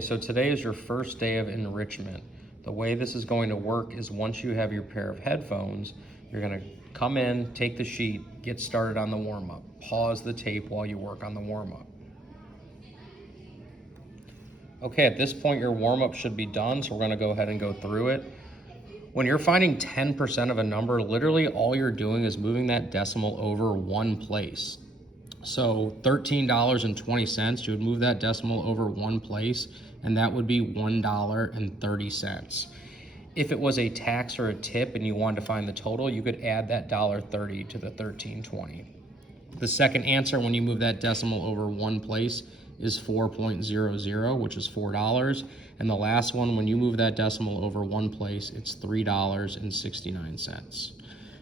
So today is your first day of enrichment. The way this is going to work is once you have your pair of headphones, you're going to come in, take the sheet, get started on the warm-up. Pause the tape while you work on the warm-up. Okay, at this point your warm-up should be done, so we're going to go ahead and go through it. When you're finding 10% of a number, literally all you're doing is moving that decimal over one place. So $13.20, you would move that decimal over one place, and that would be $1.30. If it was a tax or a tip and you wanted to find the total, you could add that $1.30 to the $13.20. The second answer, when you move that decimal over one place, is 4.00, which is $4. And the last one, when you move that decimal over one place, it's $3.69.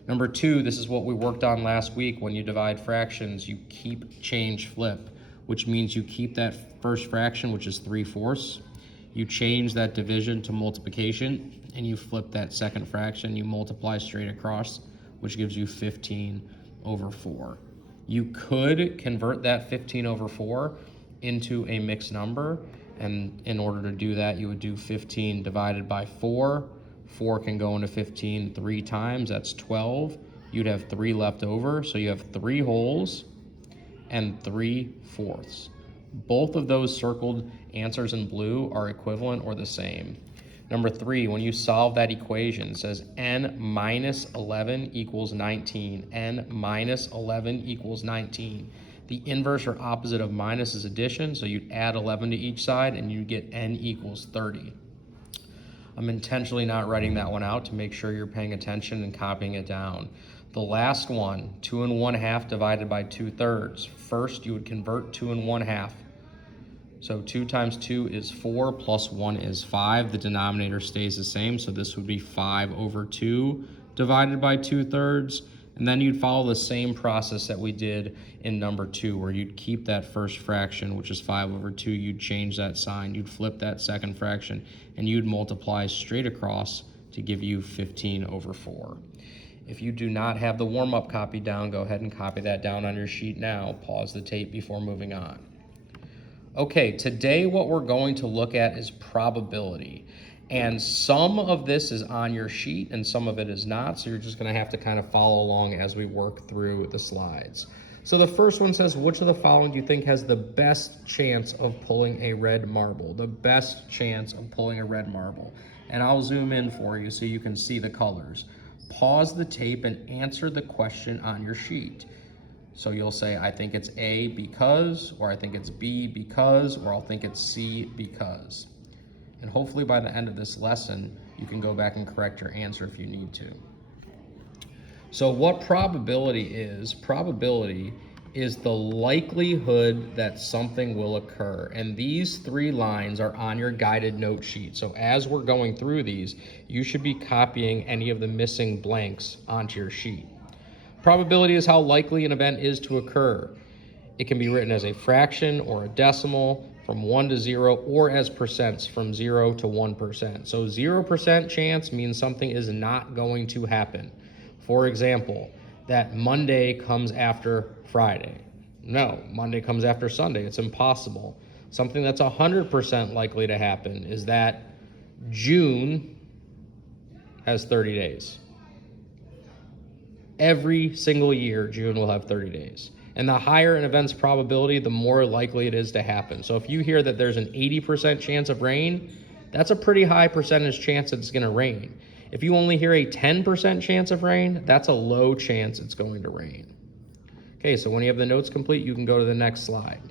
Number two, this is what we worked on last week. When you divide fractions, you keep, change, flip, which means you keep that first fraction, which is 3/4. You change that division to multiplication, and you flip that second fraction. You multiply straight across, which gives you 15/4. You could convert that 15/4 into a mixed number, and in order to do that, you would do 15 divided by 4. 4 can go into 15 3 times, that's 12. You'd have 3 left over, so you have 3 wholes and 3/4. Both of those circled answers in blue are equivalent or the same. Number 3, when you solve that equation, it says n minus 11 equals 19. n minus 11 equals 19. The inverse or opposite of minus is addition, so you'd add 11 to each side and you get n equals 30. I'm intentionally not writing that one out to make sure you're paying attention and copying it down. The last one, 2 1/2 divided by 2/3. First, you would convert 2 1/2. So 2 times 2 is 4, plus 1 is 5. The denominator stays the same, so this would be 5/2 divided by 2/3. And then you'd follow the same process that we did in number 2, where you'd keep that first fraction, which is 5/2, you'd change that sign, you'd flip that second fraction, and you'd multiply straight across to give you 15/4. If you do not have the warm-up copy down, go ahead and copy that down on your sheet now. Pause the tape before moving on. Okay, today what we're going to look at is probability. And some of this is on your sheet and some of it is not, so you're just gonna have to kind of follow along as we work through the slides. So the first one says, which of the following do you think has the best chance of pulling a red marble? The best chance of pulling a red marble. And I'll zoom in for you so you can see the colors. Pause the tape and answer the question on your sheet. So you'll say, I think it's A because, or I think it's B because, or I'll think it's C because. And hopefully by the end of this lesson, you can go back and correct your answer if you need to. So what probability is the likelihood that something will occur. And these 3 lines are on your guided note sheet. So as we're going through these, you should be copying any of the missing blanks onto your sheet. Probability is how likely an event is to occur. It can be written as a fraction or a decimal, from 1 to 0, or as percents from 0 to 1%. So 0% chance means something is not going to happen. For example, that Monday comes after Friday. No, Monday comes after Sunday. It's impossible. Something that's 100% likely to happen is that June has 30 days. Every single year, June will have 30 days. And the higher an event's probability, the more likely it is to happen. So if you hear that there's an 80% chance of rain, that's a pretty high percentage chance that it's gonna rain. If you only hear a 10% chance of rain, that's a low chance it's going to rain. Okay, so when you have the notes complete, you can go to the next slide.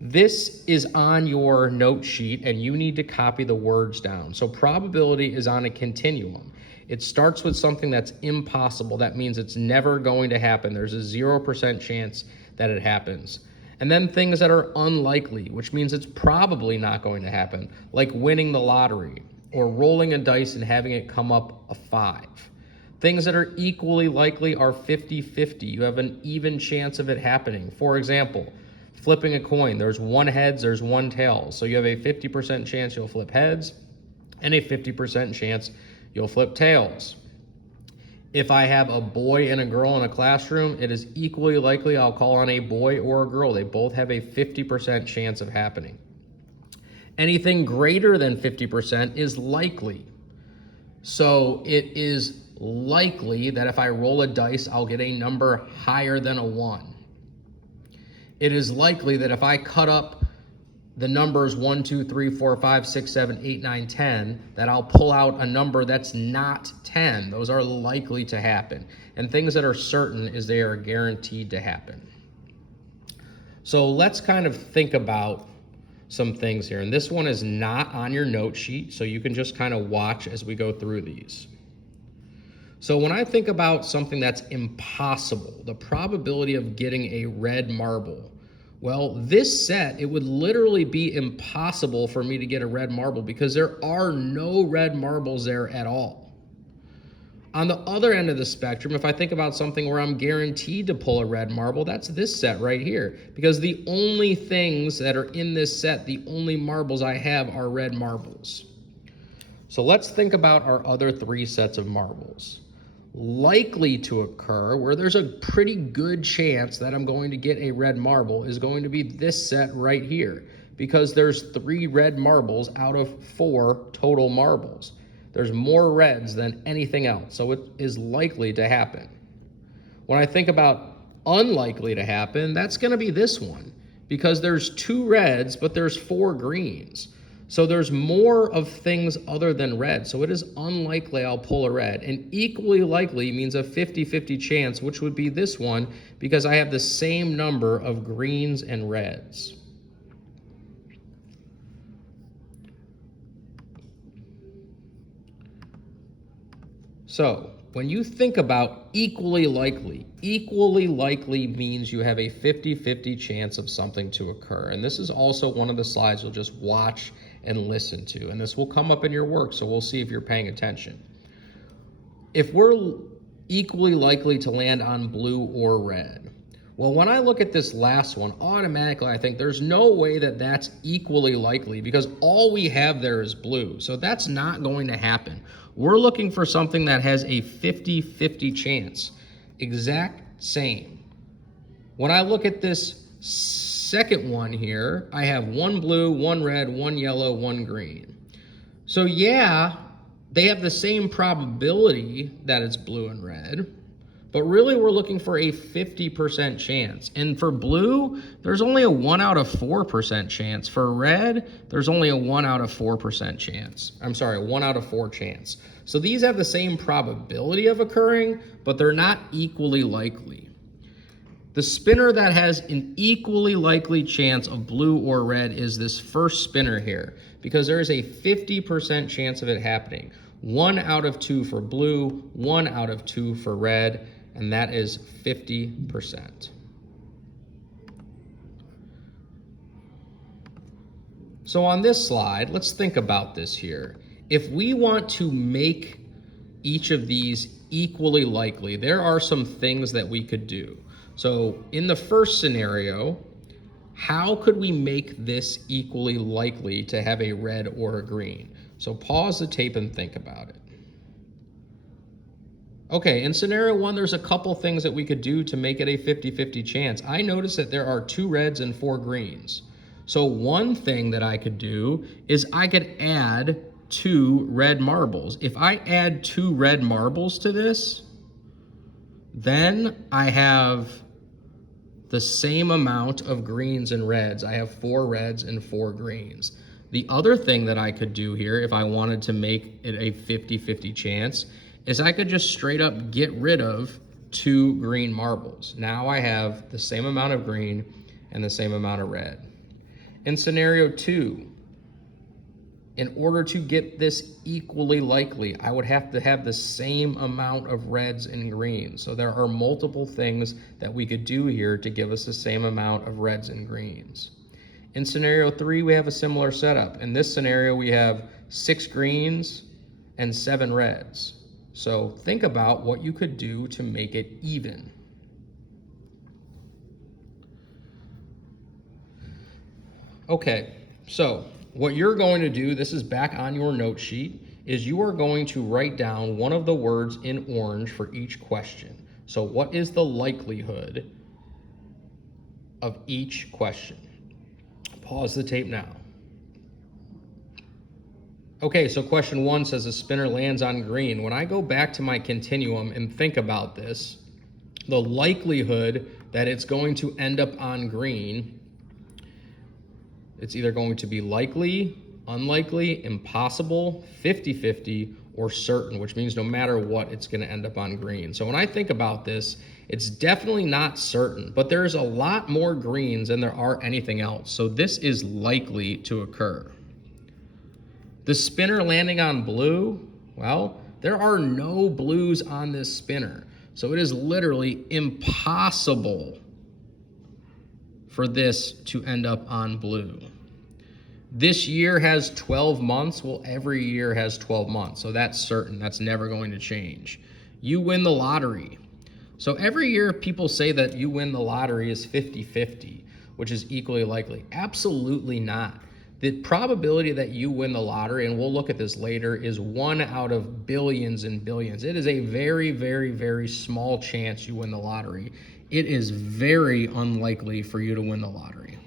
This is on your note sheet and you need to copy the words down. So probability is on a continuum. It starts with something that's impossible. That means it's never going to happen. There's a 0% chance that it happens. And then things that are unlikely, which means it's probably not going to happen, like winning the lottery or rolling a dice and having it come up a 5. Things that are equally likely are 50-50. You have an even chance of it happening. For example, flipping a coin, there's 1 heads, there's 1 tails. So you have a 50% chance you'll flip heads and a 50% chance you'll flip tails. If I have a boy and a girl in a classroom, it is equally likely I'll call on a boy or a girl. They both have a 50% chance of happening. Anything greater than 50% is likely. So it is likely that if I roll a dice, I'll get a number higher than a 1. It is likely that if I cut up the numbers 1, 2, 3, 4, 5, 6, 7, 8, 9, 10, that I'll pull out a number that's not 10. Those are likely to happen. And things that are certain is they are guaranteed to happen. So let's kind of think about some things here. And this one is not on your note sheet, so you can just kind of watch as we go through these. So when I think about something that's impossible, the probability of getting a red marble, well, this set, it would literally be impossible for me to get a red marble because there are no red marbles there at all. On the other end of the spectrum, if I think about something where I'm guaranteed to pull a red marble, that's this set right here. Because the only things that are in this set, the only marbles I have are red marbles. So let's think about our other 3 sets of marbles. Likely to occur, where there's a pretty good chance that I'm going to get a red marble, is going to be this set right here, because there's 3 red marbles out of 4 total marbles. There's more reds than anything else, so it is likely to happen. When I think about unlikely to happen, that's going to be this one, because there's 2 reds, but there's 4 greens. So there's more of things other than red. So it is unlikely I'll pull a red. And equally likely means a 50-50 chance, which would be this one, because I have the same number of greens and reds. So when you think about equally likely means you have a 50-50 chance of something to occur. And this is also one of the slides you'll just watch and listen to. And this will come up in your work, so we'll see if you're paying attention. If we're equally likely to land on blue or red, well, when I look at this last one, automatically I think there's no way that that's equally likely because all we have there is blue. So that's not going to happen. We're looking for something that has a 50-50 chance. Exact same. When I look at this second one here, I have 1 blue, 1 red, 1 yellow, 1 green. So yeah, they have the same probability that it's blue and red, but really we're looking for a 50% chance. And for blue, there's only a 1 out of 4% chance. For red, there's only a 1 out of 4% chance. I'm sorry, a 1 out of 4 chance. So these have the same probability of occurring, but they're not equally likely. The spinner that has an equally likely chance of blue or red is this first spinner here, because there is a 50% chance of it happening. 1 out of 2 for blue, 1 out of 2 for red, and that is 50%. So on this slide, let's think about this here. If we want to make each of these equally likely, there are some things that we could do. So in the first scenario, how could we make this equally likely to have a red or a green? So pause the tape and think about it. Okay, in scenario 1, there's a couple things that we could do to make it a 50-50 chance. I noticed that there are 2 reds and 4 greens. So one thing that I could do is I could add 2 red marbles. If I add 2 red marbles to this, then I have the same amount of greens and reds. I have 4 reds and 4 greens. The other thing that I could do here, if I wanted to make it a 50-50 chance, is I could just straight up get rid of 2 green marbles. Now I have the same amount of green and the same amount of red. In scenario 2, in order to get this equally likely, I would have to have the same amount of reds and greens. So there are multiple things that we could do here to give us the same amount of reds and greens. In scenario 3, we have a similar setup. In this scenario, we have 6 greens and 7 reds. So think about what you could do to make it even. Okay, so what you're going to do, this is back on your note sheet, is you are going to write down one of the words in orange for each question. So what is the likelihood of each question? Pause the tape now. Okay, so question 1 says a spinner lands on green. When I go back to my continuum and think about this, the likelihood that it's going to end up on green, it's either going to be likely, unlikely, impossible, 50-50, or certain, which means no matter what, it's going to end up on green. So when I think about this, it's definitely not certain, but there's a lot more greens than there are anything else. So this is likely to occur. The spinner landing on blue, well, there are no blues on this spinner. So it is literally impossible for this to end up on blue. This year has 12 months. Well, every year has 12 months. So that's certain. That's never going to change. You win the lottery. So every year people say that you win the lottery is 50-50, which is equally likely. Absolutely not. The probability that you win the lottery, and we'll look at this later, is 1 out of billions and billions. It is a very, very, very small chance you win the lottery. It is very unlikely for you to win the lottery.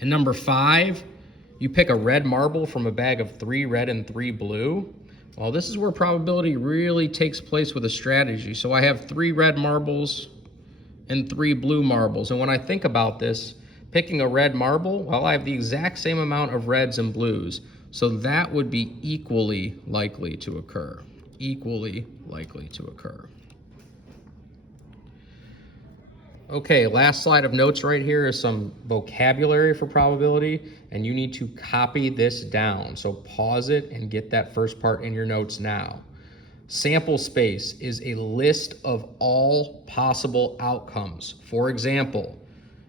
And number 5, you pick a red marble from a bag of 3 red and 3 blue. Well, this is where probability really takes place with a strategy. So I have 3 red marbles and 3 blue marbles. And when I think about this, picking a red marble, well, I have the exact same amount of reds and blues. So that would be equally likely to occur. Equally likely to occur. Okay, last slide of notes right here is some vocabulary for probability, and you need to copy this down. So pause it and get that first part in your notes now. Sample space is a list of all possible outcomes. For example,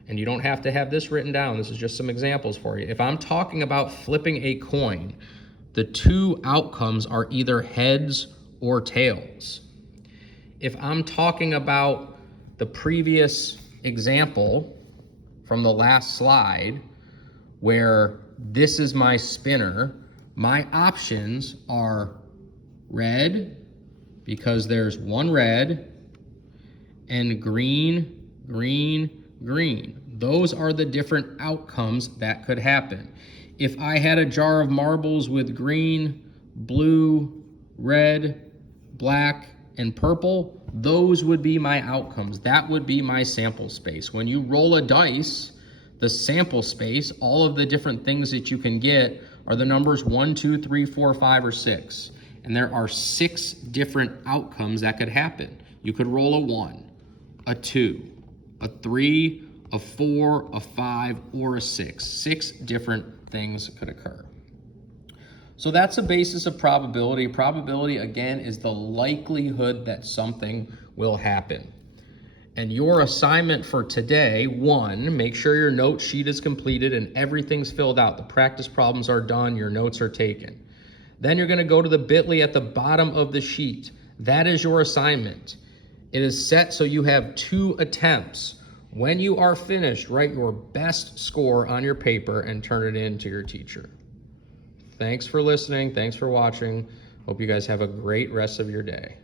and you don't have to have this written down, this is just some examples for you. If I'm talking about flipping a coin, the 2 outcomes are either heads or tails. If I'm talking about the previous example from the last slide, where this is my spinner, my options are red, because there's 1 red, and green, green, green. Those are the different outcomes that could happen. If I had a jar of marbles with green, blue, red, black, and purple, those would be my outcomes. That would be my sample space. When you roll a dice, the sample space, all of the different things that you can get are the numbers 1, 2, 3, 4, 5, or 6. And there are 6 different outcomes that could happen. You could roll a 1, a 2, a 3, a 4, a 5, or a 6. 6 different things could occur. So that's a basis of probability. Probability, again, is the likelihood that something will happen. And your assignment for today, 1, make sure your note sheet is completed and everything's filled out. The practice problems are done, your notes are taken. Then you're going to go to the bit.ly at the bottom of the sheet. That is your assignment. It is set so you have 2 attempts. When you are finished, write your best score on your paper and turn it in to your teacher. Thanks for listening. Thanks for watching. Hope you guys have a great rest of your day.